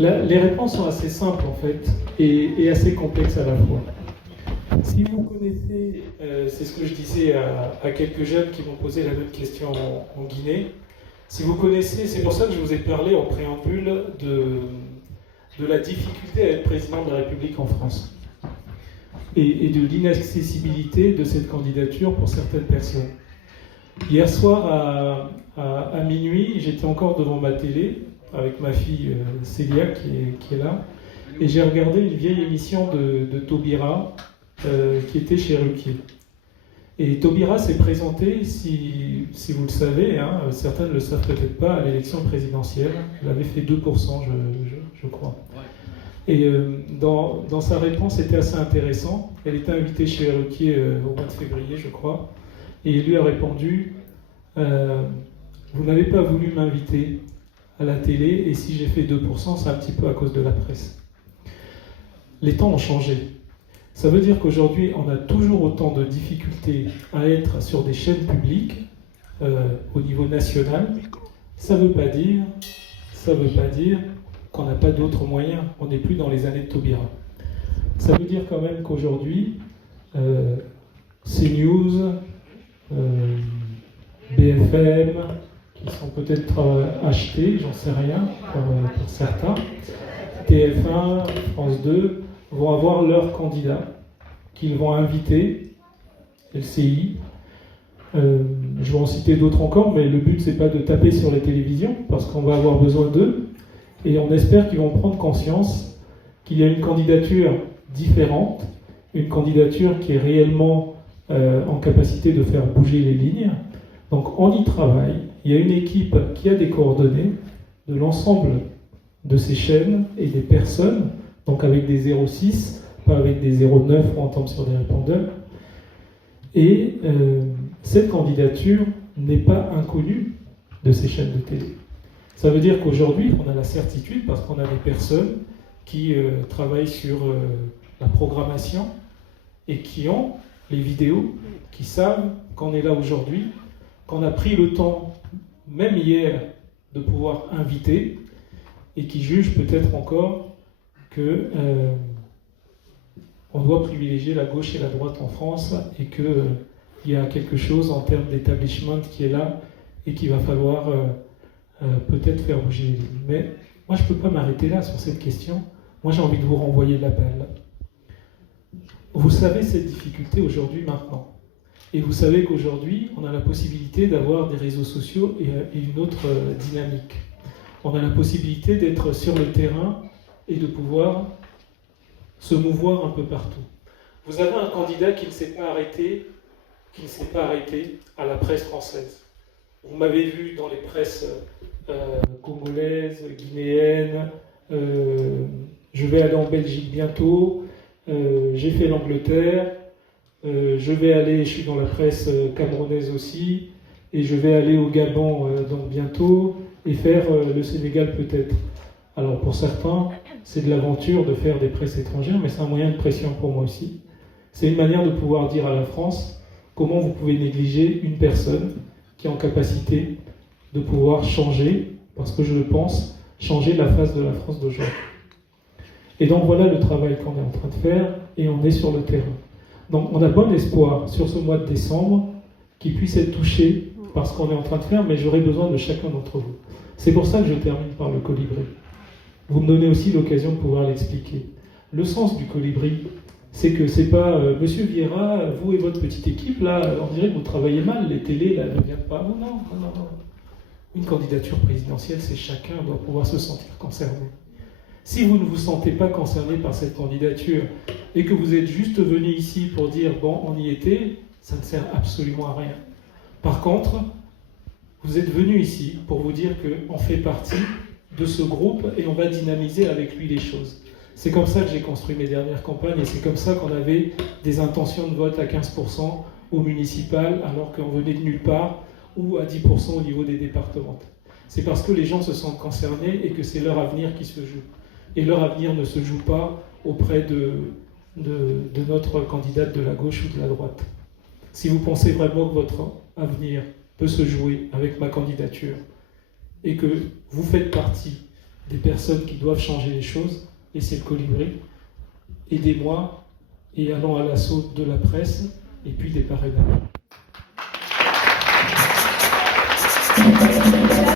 Les réponses sont assez simples en fait, et assez complexes à la fois. Si vous connaissez, c'est ce que je disais à quelques jeunes qui m'ont posé la même question en Guinée, si vous connaissez, c'est pour ça que je vous ai parlé en préambule de la difficulté à être président de la République en France et de l'inaccessibilité de cette candidature pour certaines personnes. Hier soir à minuit, j'étais encore devant ma télé avec ma fille Célia qui est là, et j'ai regardé une vieille émission de Taubira qui était chez Ruquier. Et Taubira s'est présenté, si vous le savez, hein, certains ne le savent peut-être pas, à l'élection présidentielle. Elle avait fait 2%, je crois. Et dans sa réponse, c'était assez intéressant. Elle était invitée chez Ruquier au mois de février, je crois. Et il lui a répondu vous n'avez pas voulu m'inviter à la télé, et si j'ai fait 2%, c'est un petit peu à cause de la presse. Les temps ont changé. Ça veut dire qu'aujourd'hui, on a toujours autant de difficultés à être sur des chaînes publiques au niveau national. Ça ne veut pas dire qu'on n'a pas d'autres moyens. On n'est plus dans les années de Taubira. Ça veut dire quand même qu'aujourd'hui, CNews, BFM, qui sont peut-être achetés, j'en sais rien, pour certains, TF1, France 2, vont avoir leurs candidats qu'ils vont inviter, LCI. Je vais en citer d'autres encore, mais le but c'est pas de taper sur les télévisions, parce qu'on va avoir besoin d'eux, et on espère qu'ils vont prendre conscience qu'il y a une candidature différente, une candidature qui est réellement en capacité de faire bouger les lignes. Donc on y travaille, il y a une équipe qui a des coordonnées de l'ensemble de ces chaînes et des personnes, donc avec des 06, pas avec des 09 où on tombe sur des répondeurs. Et cette candidature n'est pas inconnue de ces chaînes de télé. Ça veut dire qu'aujourd'hui, on a la certitude, parce qu'on a des personnes qui travaillent sur la programmation et qui ont les vidéos, qui savent qu'on est là aujourd'hui, qu'on a pris le temps, même hier, de pouvoir inviter, et qui jugent peut-être encore que on doit privilégier la gauche et la droite en France, et qu'il y a quelque chose en termes d'établissement qui est là, et qu'il va falloir peut-être faire bouger les lignes. Mais moi, je ne peux pas m'arrêter là sur cette question. Moi, j'ai envie de vous renvoyer la balle. Vous savez cette difficulté aujourd'hui, maintenant. Et vous savez qu'aujourd'hui, on a la possibilité d'avoir des réseaux sociaux et une autre dynamique. On a la possibilité d'être sur le terrain et de pouvoir se mouvoir un peu partout. Vous avez un candidat qui ne s'est pas arrêté à la presse française. Vous m'avez vu dans les presses congolaises, guinéennes, je vais aller en Belgique bientôt, j'ai fait l'Angleterre, je suis dans la presse camerounaise aussi, et je vais aller au Gabon donc bientôt, et faire le Sénégal peut-être. Alors pour certains, c'est de l'aventure de faire des presses étrangères, mais c'est un moyen de pression pour moi aussi. C'est une manière de pouvoir dire à la France comment vous pouvez négliger une personne qui est en capacité de pouvoir changer, parce que je le pense, changer la face de la France d'aujourd'hui. Et donc voilà le travail qu'on est en train de faire, et on est sur le terrain. Donc on a bon espoir sur ce mois de décembre qu'il puisse être touché par ce qu'on est en train de faire, mais j'aurai besoin de chacun d'entre vous. C'est pour ça que je termine par le colibri. Vous me donnez aussi l'occasion de pouvoir l'expliquer. Le sens du colibri, c'est que c'est pas Monsieur Vieira, vous et votre petite équipe, là, on dirait que vous travaillez mal, les télés là, ne viennent pas. Non. Une candidature présidentielle, c'est chacun doit pouvoir se sentir concerné. Si vous ne vous sentez pas concerné par cette candidature et que vous êtes juste venu ici pour dire bon, on y était, ça ne sert absolument à rien. Par contre, vous êtes venu ici pour vous dire qu'on fait partie de ce groupe et on va dynamiser avec lui les choses. C'est comme ça que j'ai construit mes dernières campagnes, et c'est comme ça qu'on avait des intentions de vote à 15% au municipal alors qu'on venait de nulle part, ou à 10% au niveau des départements. C'est parce que les gens se sentent concernés et que c'est leur avenir qui se joue. Et leur avenir ne se joue pas auprès de notre candidate de la gauche ou de la droite. Si vous pensez vraiment que votre avenir peut se jouer avec ma candidature et que vous faites partie des personnes qui doivent changer les choses, et c'est le Colibri. Aidez-moi et allons à l'assaut de la presse et puis des parrainages.